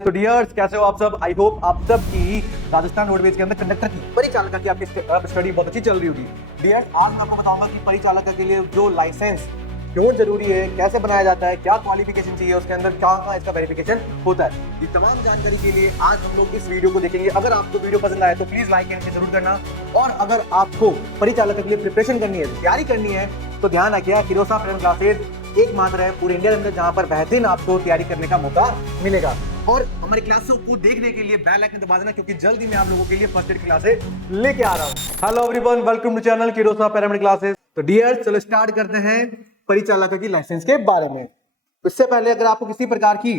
तो डियर्स, कैसे हो आप सब? आई होप आप सब की राजस्थान रोडवेज के अंदर कंडक्टर की परिचालका की आपकी स्टडी बहुत अच्छी चल रही होगी। डियर्स, आज मैं आपको बताऊंगा कि परिचालका के लिए जो लाइसेंस क्यों जरूरी है, कैसे बनाया जाता है, क्या क्वालिफिकेशन चाहिए उसके अंदर, कहाँ इसका वेरिफिकेशन होता है। ये तमाम जानकारी के लिए आज हम लोग इस वीडियो को देखेंगे। अगर आपको वीडियो पसंद आए तो प्लीज लाइक एंड जरूर करना। और अगर आपको परिचालक के लिए प्रिपरेशन करनी है, तैयारी करनी है, तो ध्यान रखिए किरोसा प्रेम क्लासेज एकमात्र है पूरे इंडिया के अंदर जहां पर बेहतरीन आपको तैयारी करने का मौका मिलेगा। और हमारी क्लासों को देखने के लिए बेल आइकन दबा देना, क्योंकि जल्दी मैं आप लोगों के लिए फर्स्ट एड क्लासेस लेके आ रहा हूं। Hello everyone, welcome to channel किरोसा पैरामेडिक क्लासेस। तो डियर, चलो स्टार्ट करते हैं परिचालक की लाइसेंस के बारे में। इससे पहले अगर आपको किसी प्रकार की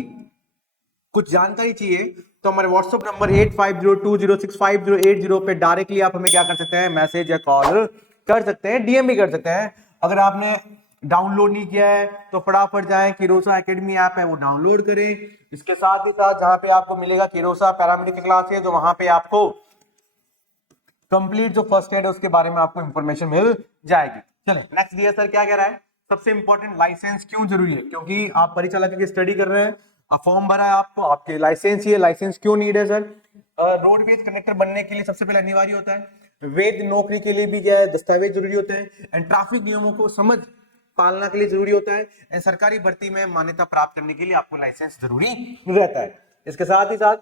कुछ जानकारी चाहिए तो हमारे व्हाट्सएप नंबर 8502065080 पे डायरेक्टली आप हमें क्या कर सकते हैं, मैसेज या कॉल कर सकते हैं, डीएम भी कर सकते हैं। अगर आपने डाउनलोड नहीं किया है तो फटाफट जाएं, किरोसा एकेडमी ऐप है वो डाउनलोड करें। इसके साथ ही साथ जहां पे आपको मिलेगा किरोसा पैरामेडिकल क्लासेस, तो वहां पे आपको कंप्लीट जो फर्स्ट एड है उसके बारे में आपको इंफॉर्मेशन मिल जाएगी। चलो नेक्स्ट दिया सर क्या कह रहा है। सबसे इंपॉर्टेंट, लाइसेंस क्यों जरूरी है? क्योंकि आप परिचालक की स्टडी कर रहे हैं, फॉर्म भरा है आपको, आपके लाइसेंस ही है। लाइसेंस क्यों नीड है सर? रोडवेज कंडक्टर बनने के लिए सबसे पहले अनिवार्य होता है। वैध नौकरी के लिए भी क्या है, दस्तावेज जरूरी होते हैं। एंड ट्रैफिक नियमों को समझ पालना के लिए जरूरी होता है। एंड सरकारी भर्ती में मान्यता प्राप्त करने के लिए आपको लाइसेंस जरूरी रहता है। इसके साथ ही साथ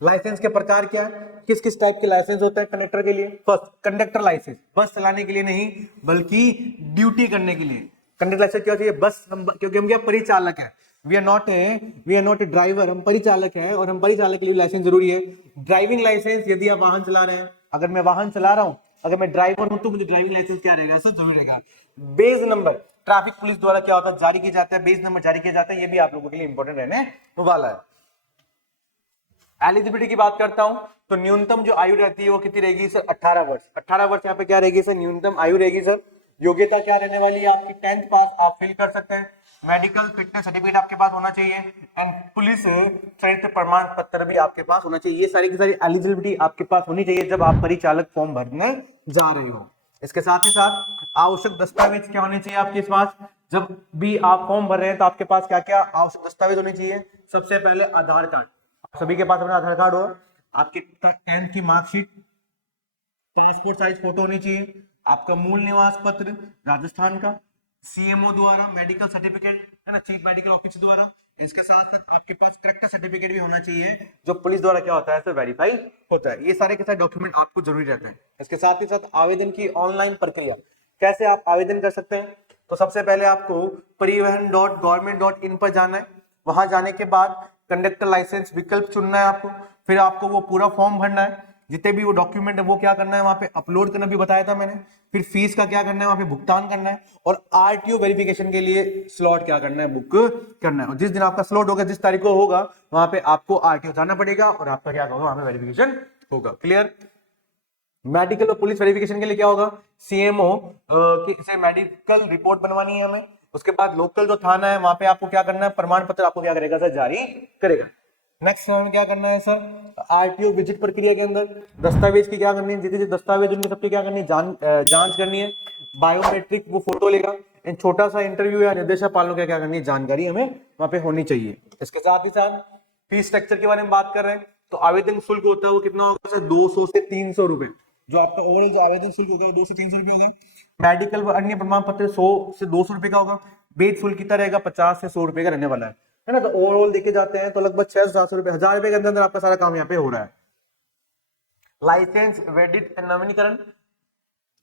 लाइसेंस के प्रकार क्या है, किस किस टाइप के लाइसेंस होते हैं कंडक्टर के लिए? फर्स्ट, कंडक्टर लाइसेंस, बस चलाने के लिए नहीं बल्कि ड्यूटी करने के लिए। कंडक्टर लाइसेंस क्यों चाहिए? बस क्योंकि हम क्या परिचालक है, we are not a driver, हम परिचालक हैं और हम परिचालक के लिए लाइसेंस जरूरी है। ड्राइविंग लाइसेंस, यदि आप वाहन चला रहे हैं, अगर मैं वाहन चला रहा हूं, अगर मैं ड्राइवर हूं तो मुझे ड्राइविंग लाइसेंस क्या रहेगा सर? जरूरी रहेगा। बेस नंबर ट्रैफिक पुलिस द्वारा क्या होता है, जारी किया जाता है, बेस नंबर जारी किया जाता है, ये भी आप लोगों के लिए इंपॉर्टेंट रहने वाला है। एलिजिबिलिटी की बात करता हूं तो न्यूनतम जो आयु रहती है वो कितनी रहेगी सर? 18 वर्ष। 18 वर्ष यहाँ पे क्या रहेगी सर? न्यूनतम आयु रहेगी सर। योग्यता क्या रहने वाली है आपकी? 10th पास आप फिल कर सकते हैं। मेडिकल फिटनेस सर्टिफिकेट आपके पास होना चाहिए। एंड पुलिस चरित्र प्रमाण पत्र भी आपके पास होना चाहिए। ये सारी की सारी एलिजिबिलिटी आपके पास होनी चाहिए जब आप परिचालक फॉर्म भरने जा रहे हो। इसके साथ ही साथ आवश्यक दस्तावेज क्या होने चाहिए आपके पास? जब भी आप फॉर्म भर रहे हैं तो आपके पास क्या क्या आवश्यक दस्तावेज होने चाहिए? सबसे पहले आधार कार्ड, सभी के पास अपना आधार कार्ड हो, आपके 10th की मार्कशीट, पासपोर्ट साइज फोटो होनी चाहिए, आपका मूल निवास पत्र राजस्थान का, सीएमओ द्वारा मेडिकल सर्टिफिकेट है ना, चीफ मेडिकल ऑफिसर द्वारा। इसके साथ साथ आपके पास करेक्टर सर्टिफिकेट भी होना चाहिए जो पुलिस द्वारा क्या होता है सर? वेरीफाई होता है। ये सारे के सारे डॉक्यूमेंट आपको जरूरी रहते हैं। इसके साथ ही साथ आवेदन की ऑनलाइन प्रक्रिया, कैसे आप आवेदन कर सकते हैं? तो सबसे पहले आपको परिवहन.government.in पर जाना है। वहां जाने के बाद कंडक्टर लाइसेंस विकल्प चुनना है आपको। फिर आपको वो पूरा फॉर्म भरना है, जितने भी वो डॉक्यूमेंट है वो क्या करना है वहां पे अपलोड करना, भी बताया था मैंने। फिर फीस का क्या करना है, वहां पे भुगतान करना है। और आरटीओ वेरिफिकेशन के लिए स्लॉट क्या करना है, बुक करना है। और जिस दिन आपका स्लॉट होगा, जिस तारीख को होगा, वहां पे आपको आरटीओ जाना पड़ेगा और आपका क्या होगा, वहां पे वेरिफिकेशन होगा। क्लियर? मेडिकल और पुलिस वेरिफिकेशन के लिए क्या होगा? सीएमओ से मेडिकल रिपोर्ट बनवानी है हमें। उसके बाद लोकल जो थाना है वहां पे आपको क्या करना है, प्रमाण पत्र आपको क्या करेगा सर? जारी करेगा। नेक्स्ट हमें क्या करना है सर? आरटीओ विजिट प्रक्रिया के अंदर दस्तावेज की क्या करनी है, जितने दस्तावेज उनकी सबकी क्या करनी है, जांच करनी है। बायोमेट्रिक वो फोटो लेगा। इन छोटा सा इंटरव्यू या निर्देशा पालनों की क्या करनी है, जानकारी हमें वहां पे होनी चाहिए। इसके साथ ही साथ फीस स्ट्रक्चर के बारे में बात कर रहे हैं तो आवेदन शुल्क होता है वो कितना होगा सर? 200 से 300 रुपए। जो आपका ओवरऑल जो आवेदन शुल्क होगा वो 200 से 300 रुपए होगा। मेडिकल व अन्य प्रमाण पत्र 100 से 200 रुपए का होगा। बेद शुल्क कितना रहेगा? 50 से 100 रुपए का रहने वाला है ना। तो ओवरऑल देखे जाते हैं तो लगभग 600 से 700 रुपए, 1000 रुपए के अंदर आपका सारा काम यहाँ पे हो रहा है। लाइसेंस वैलिड नवीनीकरण,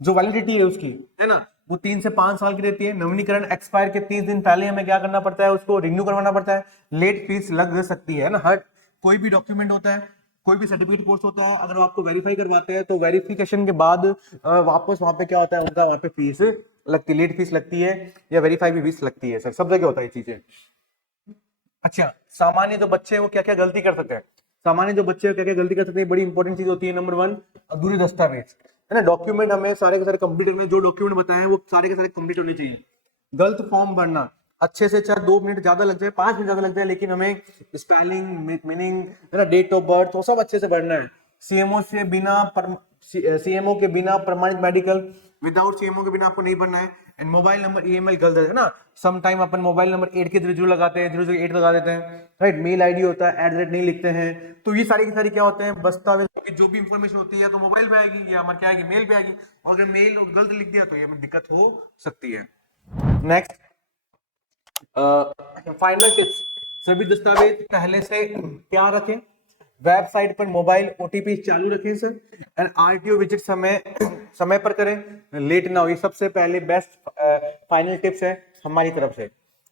जो वैलिडिटी है उसकी है ना, वो 3 से 5 साल की रहती है। नवीनीकरण एक्सपायर के 30 दिन पहले हमें क्या करना पड़ता है, उसको रिन्यू करवाना पड़ता है। लेट फीस लग सकती है ना। हर कोई भी डॉक्यूमेंट होता है, कोई भी सर्टिफिकेट कोर्स होता है, अगर आपको वेरीफाई करवाते हैं तो वेरिफिकेशन के बाद वापस वहां पे क्या होता है, उनका वहां पे फीस लगती है, लेट फीस लगती है या वेरीफाई भी फीस लगती है सर, सब जगह होता है ये चीजें। अच्छा, सामान्य जो बच्चे हैं वो क्या क्या गलती कर सकते हैं? सामान्य जो बच्चे क्या क्या गलती कर सकते हैं, बड़ी इंपॉर्टेंट चीज होती है। नंबर 1, अधूरे दस्तावेज है ना। डॉक्यूमेंट हमें सारे के सारे कंप्लीट में, जो डॉक्यूमेंट बताए हैं वो सारे के सारे कंप्लीट होने चाहिए। गलत फॉर्म भरना, अच्छे से चाहे 2 मिनट ज्यादा लग जाए, 5 मिनट ज्यादा लग जाए, लेकिन हमें स्पेलिंग, मीनिंग है ना, डेट ऑफ बर्थ, वो सब अच्छे से भरना है। सीएमओ के बिना प्रमाणित मेडिकल, विदाउट सीएमओ के बिना आपको नहीं भरना है। एंड मोबाइल नंबर ईमेल गलत है ना, सम टाइम अपन मोबाइल नंबर 8 के 0 लगाते हैं, 008 लगा देते हैं, राइट। मेल आईडी होता है @ नहीं लिखते हैं। तो ये सारी की सारी क्या होते हैं, दस्तावेज की जो भी इंफॉर्मेशन होती है या तो मोबाइल पे आएगी या हमारे क्या आएगी, मेल पे आएगी। और अगर मेल गलत लिख दिया तो ये हमें दिक्कत हो सकती है। नेक्स्ट फाइनल टिप्स, सभी दस्तावेज पहले से क्या रखें, वेबसाइट पर मोबाइल ओटीपी चालू रखें सर, एंड आरटीओ विजिट समय पर करें, लेट ना हो। ये सबसे पहले बेस्ट फाइनल टिप्स है हमारी तरफ से।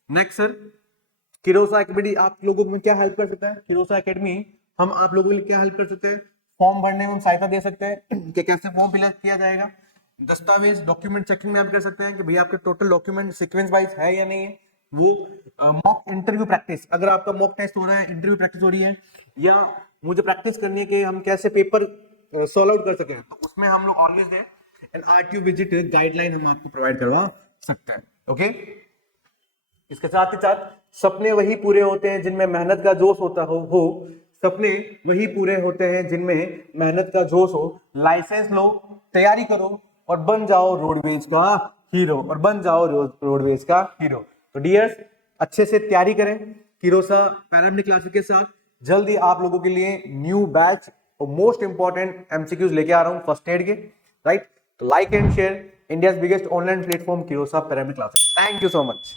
नेक्स्ट सर, किरोसा एकेडमी आप लोगों में क्या हेल्प कर सकता है, किरोसा एकेडमी हम आप लोगों के लिए क्या हेल्प कर सकते हैं, फॉर्म भरने में हम सहायता दे सकते हैं कि कैसे फॉर्म फिल किया जाएगा। दस्तावेज डॉक्यूमेंट चेकिंग में आप कर सकते हैं कि भैया आपके टोटल डॉक्यूमेंट सीक्वेंस वाइज है या नहीं है। वो मॉक इंटरव्यू प्रैक्टिस, अगर आपका मॉक टेस्ट हो रहा है, इंटरव्यू प्रैक्टिस हो रही है, या मुझे प्रैक्टिस करनी है कि हम कैसे पेपर सॉल्व आउट कर सकें, तो उसमें हम लोग ऑलवेज दें एंड आरटीओ विजिट गाइडलाइन हम आपको प्रोवाइड करवा सकते हैं। ओके, इसके साथ ही साथ सपने वही पूरे होते हैं जिनमें मेहनत का जोश होता हो सपने वही पूरे होते हैं जिनमें मेहनत का जोश हो। लाइसेंस लो, तैयारी करो और बन जाओ रोडवेज का हीरो, और बन जाओ रोडवेज का हीरो। तो डियर्स, अच्छे से तैयारी करें किरोसा पैरामेडिक क्लासेस के साथ। जल्दी आप लोगों के लिए न्यू बैच और मोस्ट इंपॉर्टेंट एमसीक्यूज लेके आ रहा हूं फर्स्ट एड के, राइट। तो like and share India's biggest online platform किरोसा paramedic classes. Thank you so much.